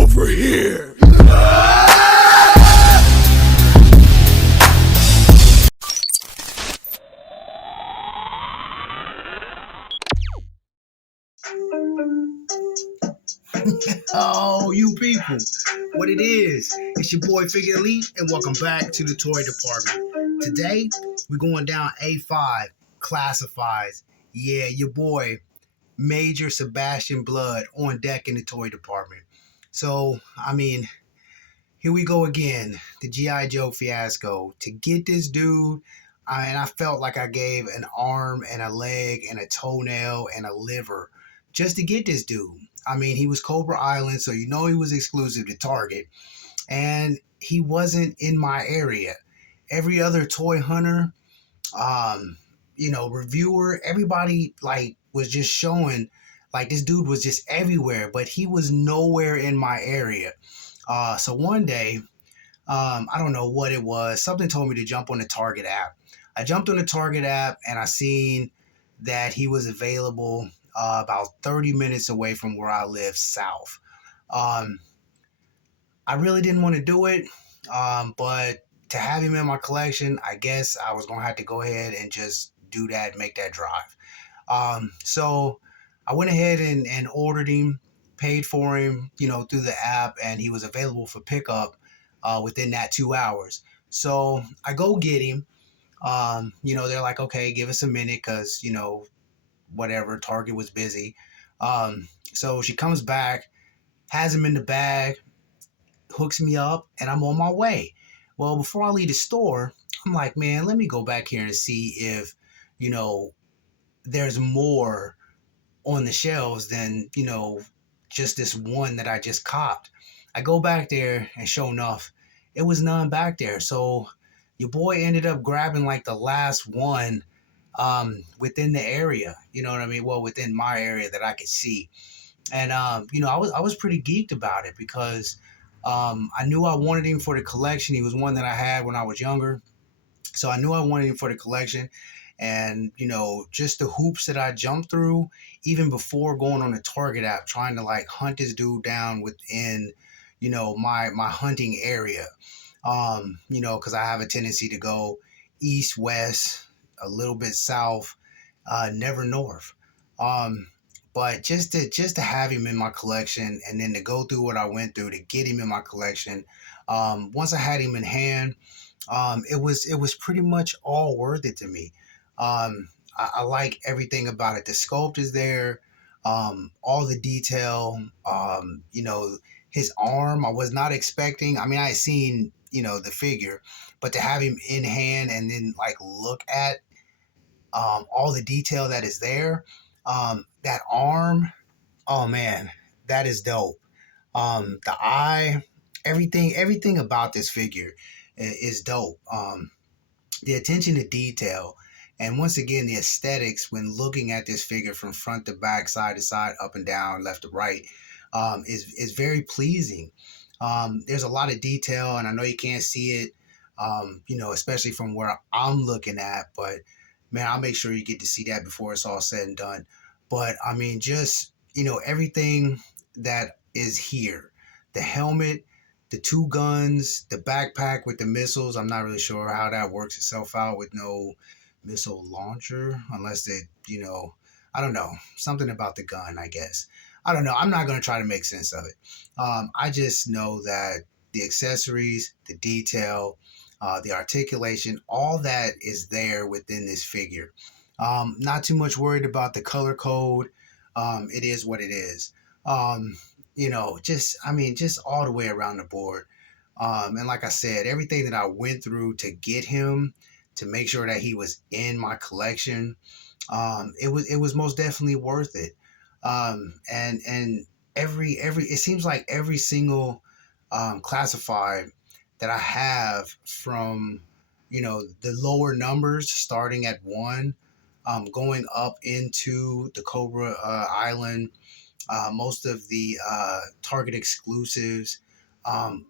over here. Oh, you people, what it is, it's your boy Figure Elite, and welcome back to the toy department. Today, we're going down A5, classifieds. Yeah, your boy, Major Sebastian Bludd, on deck in the toy department. So, here we go again, the G.I.Joe fiasco. To get this dude, and I felt like I gave an arm and a leg and a toenail and a liver just to get this dude. He was Cobra Island, so you know he was exclusive to Target, and he wasn't in my area. Every other toy hunter, reviewer, everybody was just showing this dude was just everywhere, but he was nowhere in my area. So one day, I don't know what it was. Something told me to jump on the Target app. I jumped on the Target app and I seen that he was available about 30 minutes away from where I live south. I really didn't want to do it, but to have him in my collection, I guess I was going to have to go ahead and just do that, make that drive. So I went ahead and ordered him, paid for him, through the app, and he was available for pickup within that 2 hours. So I go get him. They're like, okay, give us a minute because, whatever, Target was busy. So she comes back, has him in the bag, hooks me up, and I'm on my way. Well, before I leave the store, I'm like, man, let me go back here and see if, there's more on the shelves than, just this one that I just copped. I go back there and sure enough, it was none back there. So your boy ended up grabbing the last one within the area, you know what I mean? Well, within my area that I could see. And, I was pretty geeked about it because I knew I wanted him for the collection. He was one that I had when I was younger. So I knew I wanted him for the collection. And, just the hoops that I jumped through, even before going on the Target app, trying to hunt this dude down within, my hunting area. Because I have a tendency to go east, west, a little bit south, never north. But just to have him in my collection and then to go through what I went through to get him in my collection, once I had him in hand, it was pretty much all worth it to me. I like everything about it. The sculpt is there, all the detail. His arm, I was not expecting. I had seen the figure, but to have him in hand and then look at all the detail that is there, that arm, oh man, that is dope. The eye, everything about this figure is dope. The attention to detail, and once again, the aesthetics when looking at this figure from front to back, side to side, up and down, left to right, is very pleasing. There's a lot of detail, and I know you can't see it, especially from where I'm looking at, but man, I'll make sure you get to see that before it's all said and done. But just, everything that is here, the helmet, the two guns, the backpack with the missiles. I'm not really sure how that works itself out with no missile launcher, unless they, I don't know, something about the gun, I guess. I don't know. I'm not going to try to make sense of it. I just know that the accessories, the detail, the articulation, all that is there within this figure. Not too much worried about the color code. It is what it is. Just all the way around the board. And like I said, everything that I went through to get him, to make sure that he was in my collection, it was most definitely worth it. And every it seems like every single classified that I have from the lower numbers starting at 1, going up into the Cobra Island, most of the Target exclusives.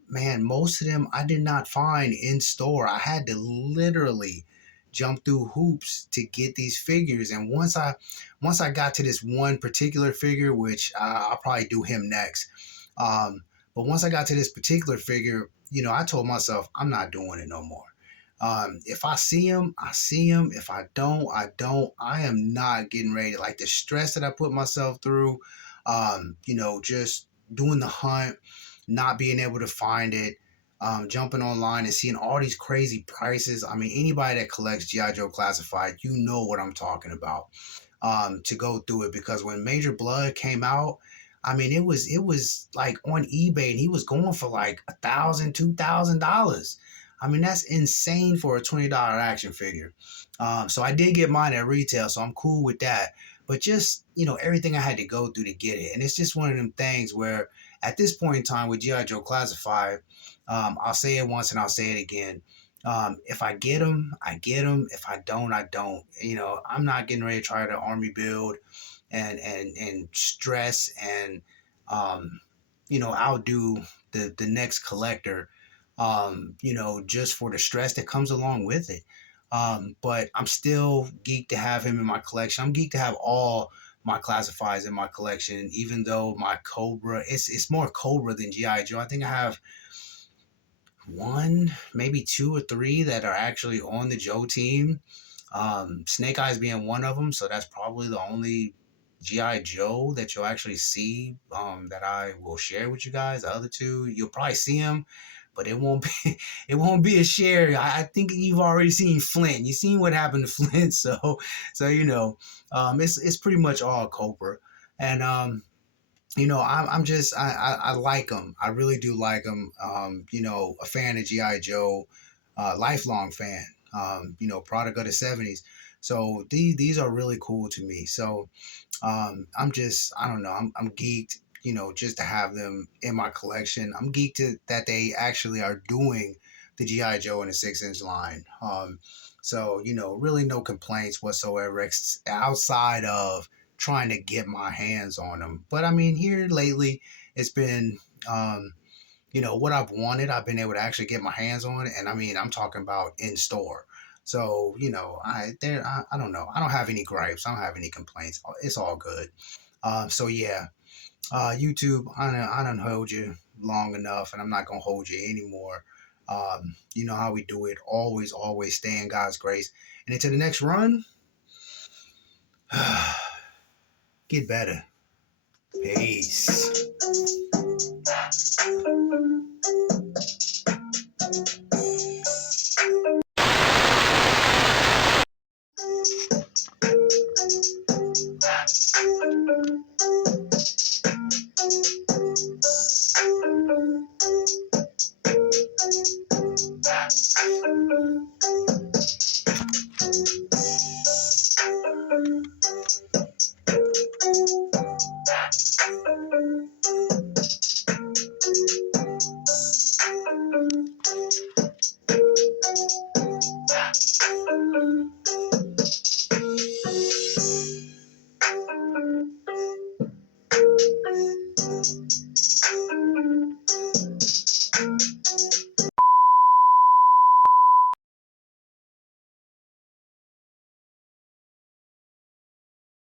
Man, most of them I did not find in store. I had to literally jump through hoops to get these figures. And once I got to this one particular figure, which I'll probably do him next. But once I got to this particular figure, I told myself I'm not doing it no more. If I see him, I see him. If I don't, I don't. I am not getting ready. Like the stress that I put myself through, just doing the hunt, not being able to find it, jumping online and seeing all these crazy prices. I mean, anybody that collects G.I. Joe Classified, you know what I'm talking about. To go through it, because when Major Bludd came out, I mean, it was like on eBay and he was going for like $1,000, $2,000. I mean, that's insane for a $20 action figure. So I did get mine at retail, so I'm cool with that. But just everything I had to go through to get it, and it's just one of them things where at this point in time with GI Joe Classified, I'll say it once and I'll say it again. If I get them, I get them. If I don't, I don't. I'm not getting ready to try to army build and stress and outdo the next collector. Just for the stress that comes along with it. But I'm still geeked to have him in my collection. I'm geeked to have all my classifieds in my collection, even though my Cobra, it's more Cobra than GI Joe. I think I have one, maybe two or three that are actually on the Joe team. Snake Eyes being one of them, so that's probably the only GI Joe that you'll actually see that I will share with you guys. The other two, you'll probably see them, but it won't be it won't be a share. I think you've already seen Flint. You've seen what happened to Flint, so it's pretty much all Cobra, and I'm just I like them. I really do like them. A fan of GI Joe, lifelong fan. Product of the '70s. So these are really cool to me. So I don't know. I'm geeked. Just to have them in my collection. I'm geeked that they actually are doing the GI Joe in the 6-inch line. So really no complaints whatsoever outside of trying to get my hands on them. But I mean, here lately, it's been, what I've wanted, I've been able to actually get my hands on it. And I mean, I'm talking about in store. So, I don't know. I don't have any gripes. I don't have any complaints. It's all good. So yeah, YouTube, I don't hold you long enough, and I'm not gonna hold you anymore. You know how we do it. Always, always stay in God's grace. And into the next run, get better. Peace.